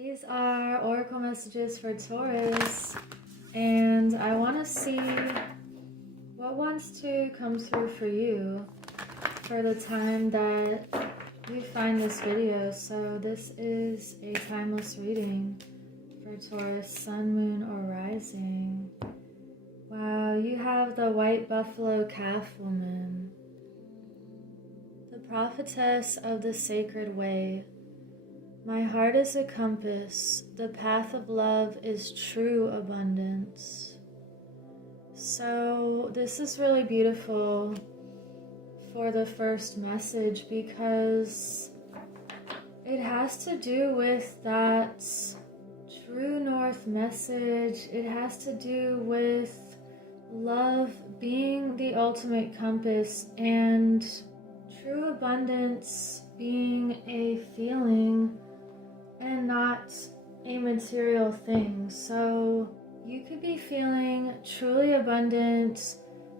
These are oracle messages for Taurus, and I want to see what wants to come through for you for the time that you find this video. So this is a timeless reading for Taurus, sun, moon, or rising. Wow, you have the white buffalo calf woman, the prophetess of the sacred way. My heart is a compass, the path of love is true abundance. So this is really beautiful for the first message because it has to do with that true north message. It has to do with love being the ultimate compass and true abundance being a feeling and not a material thing. So you could be feeling truly abundant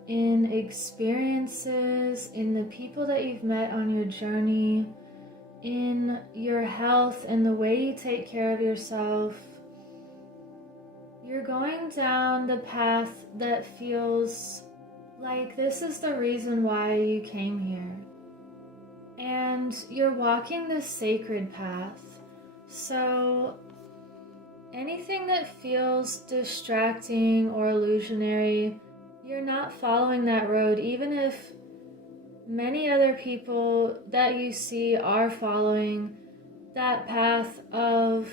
in experiences, in the people that you've met on your journey, in your health and the way you take care of yourself. You're going down the path that feels like this is the reason why you came here. And you're walking this sacred path. So anything that feels distracting or illusionary, you're not following that road, even if many other people that you see are following that path of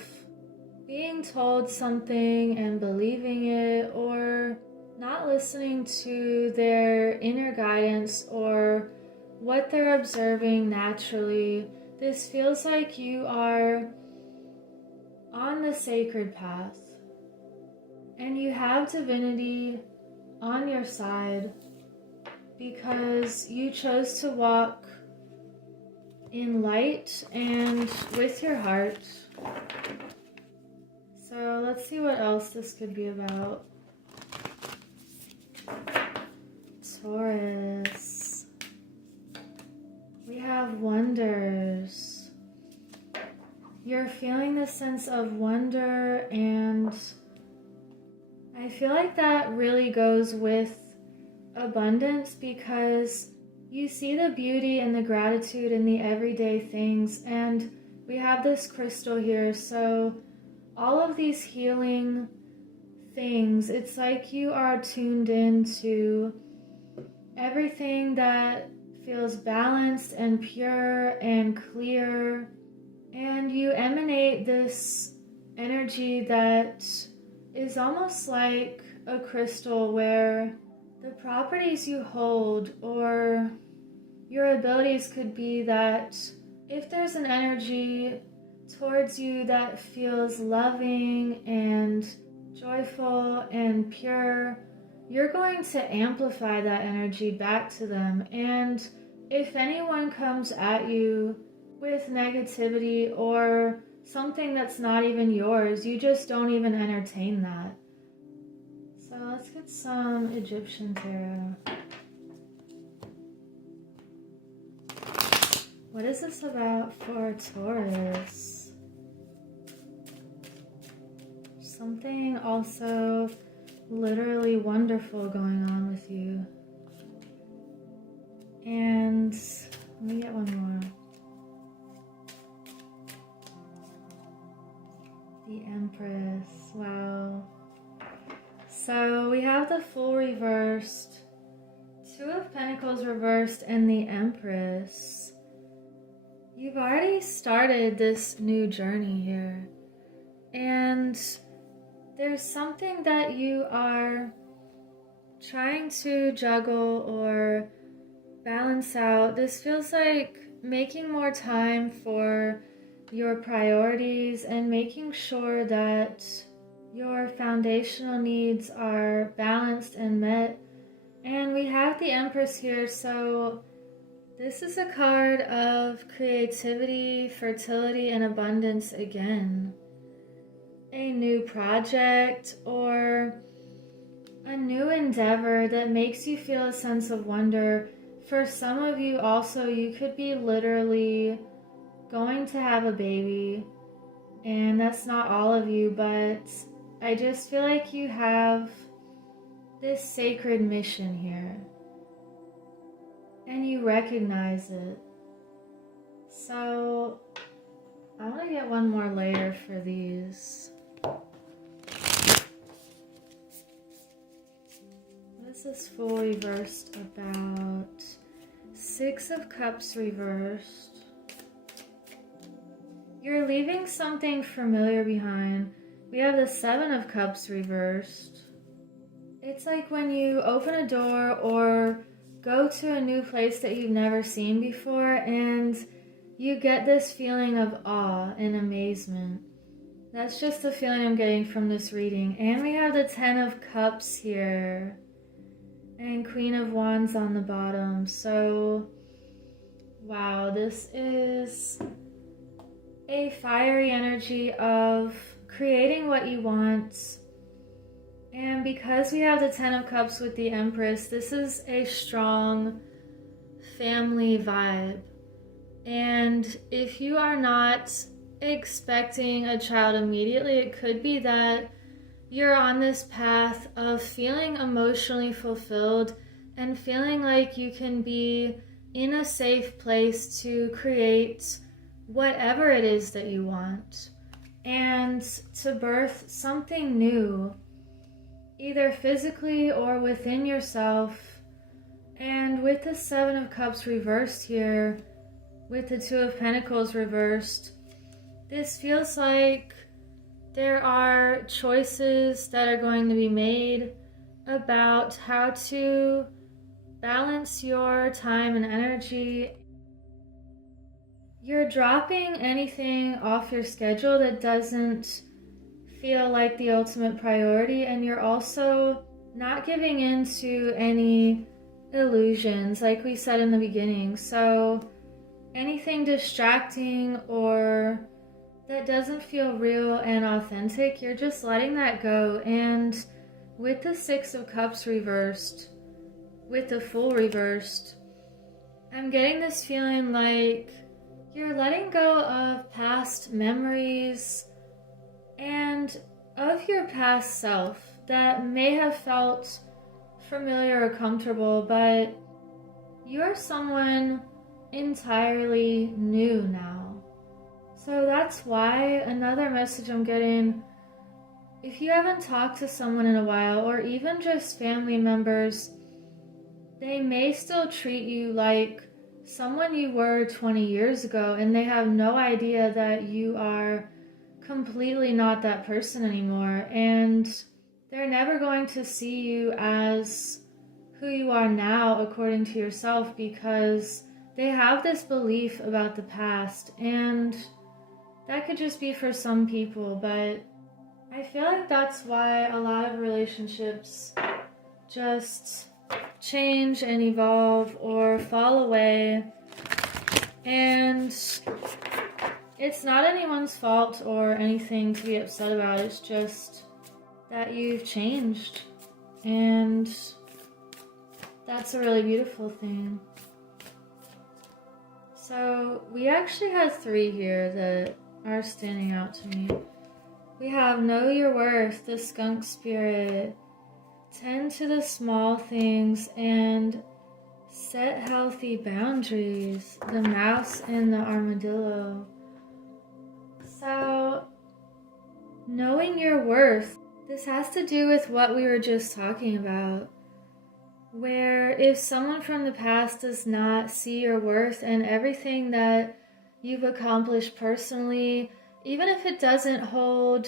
being told something and believing it, or not listening to their inner guidance or what they're observing naturally. This feels like you are on the sacred path and you have divinity on your side because you chose to walk in light and with your heart. So let's see what else this could be about. Taurus. We have wonders. You're feeling this sense of wonder, and I feel like that really goes with abundance because you see the beauty and the gratitude in the everyday things. And we have this crystal here, so all of these healing things, it's like you are tuned into everything that feels balanced and pure and clear, and you emanate this energy that is almost like a crystal where the properties you hold or your abilities could be that if there's an energy towards you that feels loving and joyful and pure, you're going to amplify that energy back to them. And if anyone comes at you with negativity or something that's not even yours, you just don't even entertain that. So let's get some Egyptian tarot. What is this about for Taurus? Something also literally wonderful going on with you. And let me get one more. The Empress. Wow. So we have the Fool reversed, Two of Pentacles reversed, and the Empress. You've already started this new journey here. And there's something that you are trying to juggle or balance out. This feels like making more time for your priorities and making sure that your foundational needs are balanced and met. And we have the Empress here, so this is a card of creativity, fertility, and abundance again. A new project or a new endeavor that makes you feel a sense of wonder. For some of you also, you could be literally going to have a baby And that's not all of you, but I just feel like you have this sacred mission here. And you recognize it. So I want to get one more layer for these. What is this Fool reversed about? Six of Cups reversed. You're leaving something familiar behind. We have the Seven of Cups reversed. It's like when you open a door or go to a new place that you've never seen before and you get this feeling of awe and amazement. That's just the feeling I'm getting from this reading. And we have the Ten of Cups here and Queen of Wands on the bottom. So, wow, this is a fiery energy of creating what you want. And because we have the Ten of Cups with the Empress, this is a strong family vibe. And if you are not expecting a child immediately, it could be that you're on this path of feeling emotionally fulfilled and feeling like you can be in a safe place to create whatever it is that you want and to birth something new, either physically or within yourself. And with the Seven of Cups reversed here, with the Two of Pentacles reversed, this feels like there are choices that are going to be made about how to balance your time and energy. You're dropping anything off your schedule that doesn't feel like the ultimate priority, and you're also not giving in to any illusions, like we said in the beginning. So anything distracting or that doesn't feel real and authentic, you're just letting that go. And with the Six of Cups reversed, with the Fool reversed, I'm getting this feeling like you're letting go of past memories and of your past self that may have felt familiar or comfortable, but you're someone entirely new now. So that's why another message I'm getting, if you haven't talked to someone in a while, or even just family members, they may still treat you like someone you were 20 years ago, and they have no idea that you are completely not that person anymore, and they're never going to see you as who you are now according to yourself, because they have this belief about the past. And that could just be for some people, but I feel like that's why a lot of relationships just change and evolve or fall away. And it's not anyone's fault or anything to be upset about. It's just that you've changed. And that's a really beautiful thing. So we actually have three here that are standing out to me. We have Know Your Worth, the Skunk Spirit, Tend to the Small Things, and Set Healthy Boundaries, the Mouse and the Armadillo. So, knowing your worth, this has to do with what we were just talking about, where if someone from the past does not see your worth and everything that you've accomplished personally, even if it doesn't hold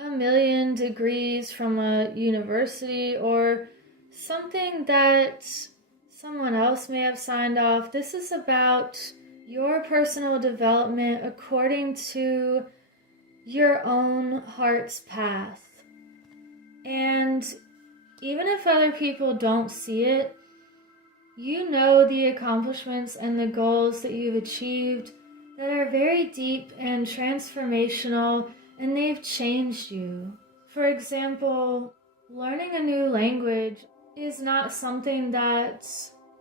1,000,000 degrees from a university or something that someone else may have signed off, this is about your personal development according to your own heart's path. And even if other people don't see it, you know the accomplishments and the goals that you've achieved that are very deep and transformational, and they've changed you. For example, learning a new language is not something that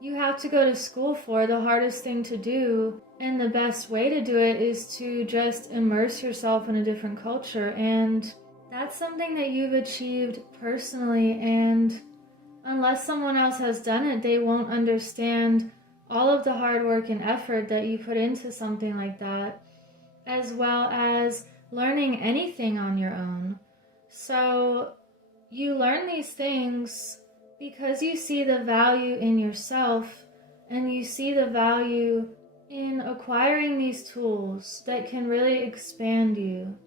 you have to go to school for, the hardest thing to do. And the best way to do it is to just immerse yourself in a different culture. And that's something that you've achieved personally. And unless someone else has done it, they won't understand all of the hard work and effort that you put into something like that, as well as learning anything on your own. So you learn these things because you see the value in yourself, and you see the value in acquiring these tools that can really expand you.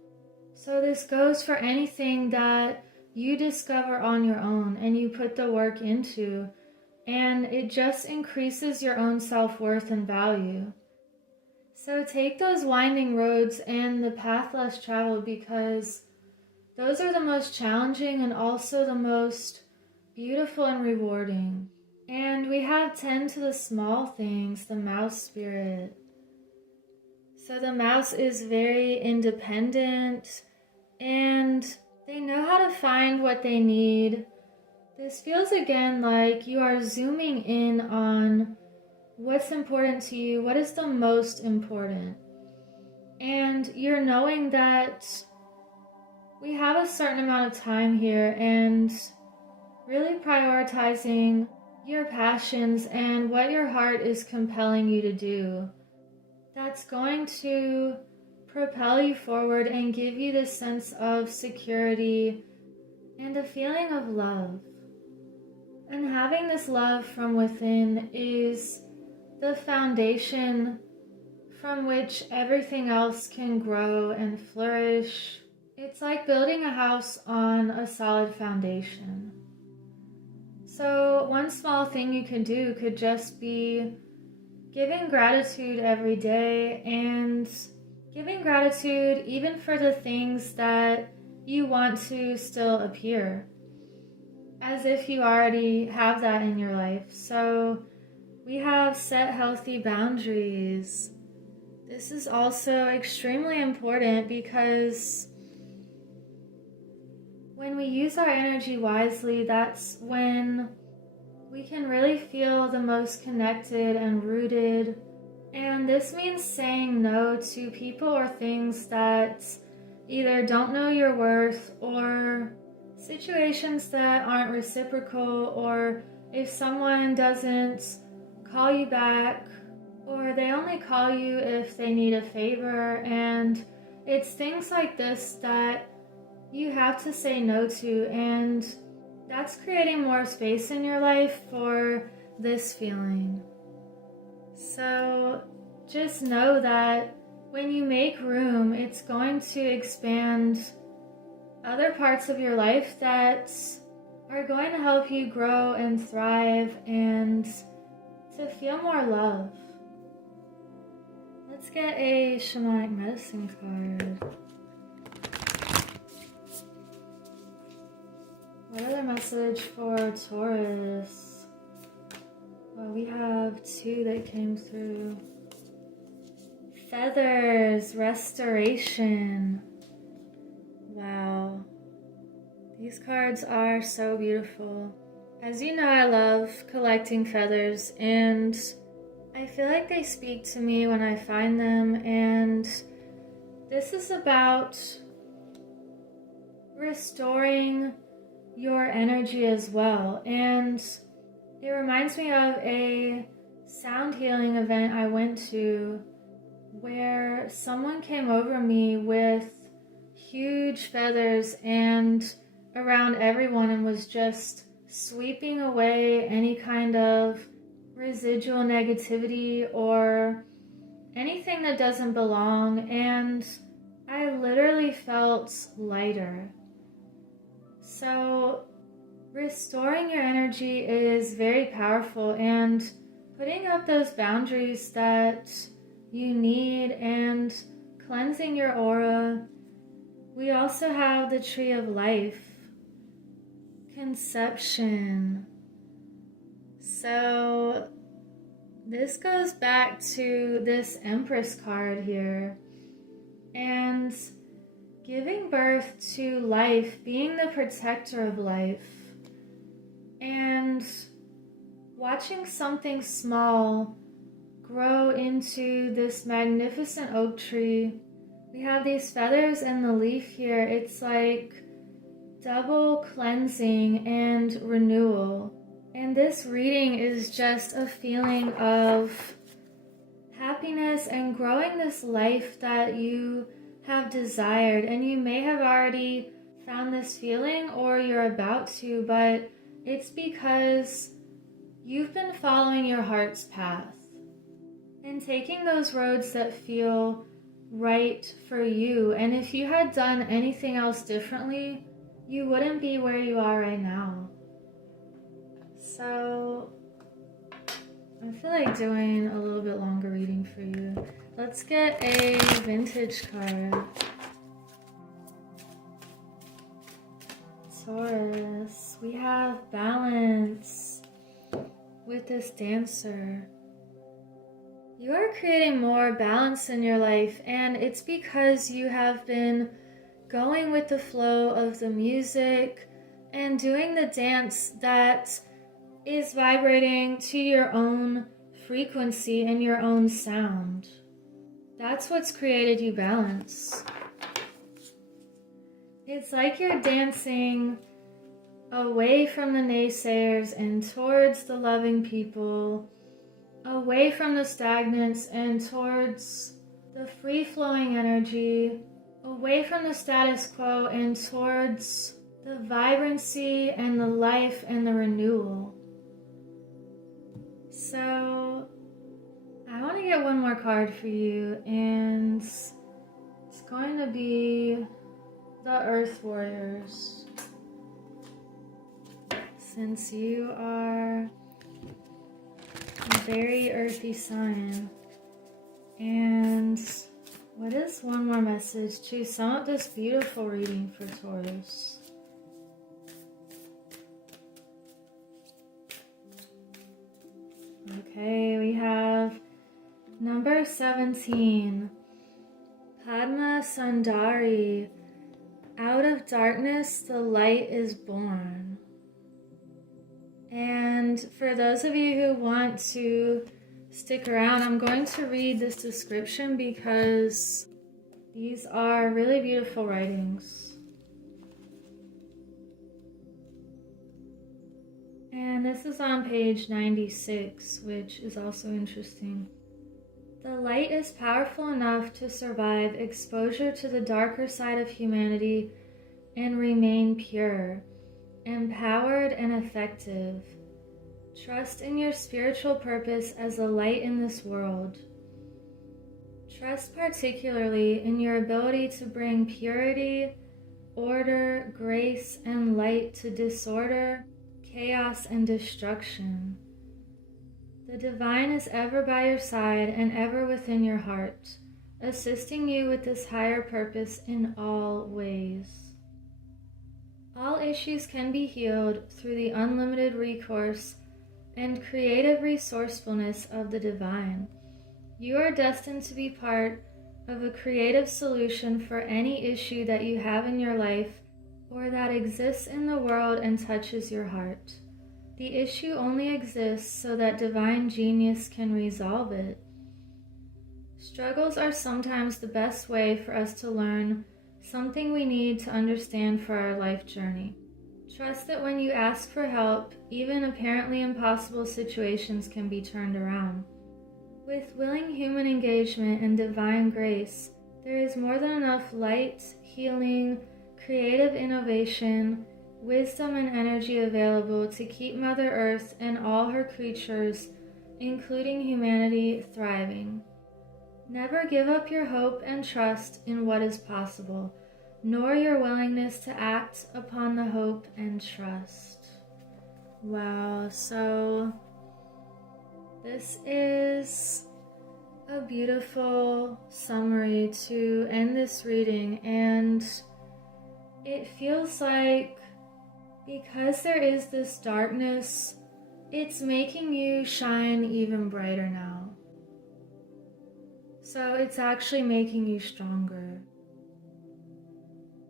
So this goes for anything that you discover on your own and you put the work into, and it just increases your own self-worth and value. So take those winding roads and the path less traveled, because those are the most challenging and also the most beautiful and rewarding. And we have 10 to the small things, the mouse spirit. So the mouse is very independent and they know how to find what they need. This feels again like you are zooming in on what's important to you, what is the most important. And you're knowing that we have a certain amount of time here, and really prioritizing your passions and what your heart is compelling you to do. That's going to propel you forward and give you this sense of security and a feeling of love. And having this love from within is the foundation from which everything else can grow and flourish. It's like building a house on a solid foundation. So one small thing you can do could just be giving gratitude every day, and giving gratitude even for the things that you want to still appear, as if you already have that in your life. So we have set healthy boundaries. This is also extremely important because when we use our energy wisely, that's when we can really feel the most connected and rooted. And this means saying no to people or things that either don't know your worth, or situations that aren't reciprocal, or if someone doesn't call you back, or they only call you if they need a favor. And it's things like this that you have to say no to, and that's creating more space in your life for this feeling. So just know that when you make room, it's going to expand other parts of your life that are going to help you grow and thrive and to feel more love. Let's get a shamanic medicine card. What other message for Taurus? Well, we have 2 that came through. Feathers, restoration. Wow. These cards are so beautiful. As you know, I love collecting feathers, and I feel like they speak to me when I find them. And this is about restoring your energy as well. And it reminds me of a sound healing event I went to where someone came over me with huge feathers and around everyone, and was just sweeping away any kind of residual negativity or anything that doesn't belong. And I literally felt lighter. So restoring your energy is very powerful, and putting up those boundaries that you need and cleansing your aura. We also have the tree of life, conception. So this goes back to this Empress card here, and giving birth to life, being the protector of life. And watching something small grow into this magnificent oak tree. We have these feathers and the leaf here. It's like double cleansing and renewal. And this reading is just a feeling of happiness and growing this life that you have desired. And you may have already found this feeling or you're about to, but it's because you've been following your heart's path and taking those roads that feel right for you. And if you had done anything else differently, you wouldn't be where you are right now. So I feel like doing a little bit longer reading for you. Let's get a vintage card. Taurus, we have balance with this dancer. You are creating more balance in your life, and it's because you have been going with the flow of the music and doing the dance that is vibrating to your own frequency and your own sound. That's what's created you balance. It's like you're dancing away from the naysayers and towards the loving people, away from the stagnance and towards the free-flowing energy, away from the status quo and towards the vibrancy and the life and the renewal. So I want to get one more card for you, and it's going to be the Earth Warriors. Since you are a very earthy sign. And what is one more message to sum up this beautiful reading for Taurus? Okay, we have number 17, Padma Sundari. Out of darkness, the light is born. And for those of you who want to stick around, I'm going to read this description because these are really beautiful writings. And this is on page 96, which is also interesting. The light is powerful enough to survive exposure to the darker side of humanity and remain pure, empowered, and effective. Trust in your spiritual purpose as a light in this world. Trust particularly in your ability to bring purity, order, grace, and light to disorder, chaos, and destruction. The divine is ever by your side and ever within your heart, assisting you with this higher purpose in all ways. All issues can be healed through the unlimited recourse and creative resourcefulness of the divine. You are destined to be part of a creative solution for any issue that you have in your life or that exists in the world and touches your heart. The issue only exists so that divine genius can resolve it. Struggles are sometimes the best way for us to learn something we need to understand for our life journey. Trust that when you ask for help, even apparently impossible situations can be turned around. With willing human engagement and divine grace, there is more than enough light, healing, creative innovation, wisdom, and energy available to keep Mother Earth and all her creatures, including humanity, thriving. Never give up your hope and trust in what is possible, nor your willingness to act upon the hope and trust. Wow, so this is a beautiful summary to end this reading, and it feels like because there is this darkness, it's making you shine even brighter now. So it's actually making you stronger.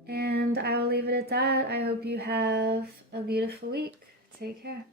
And I will leave it at that. I hope you have a beautiful week. Take care.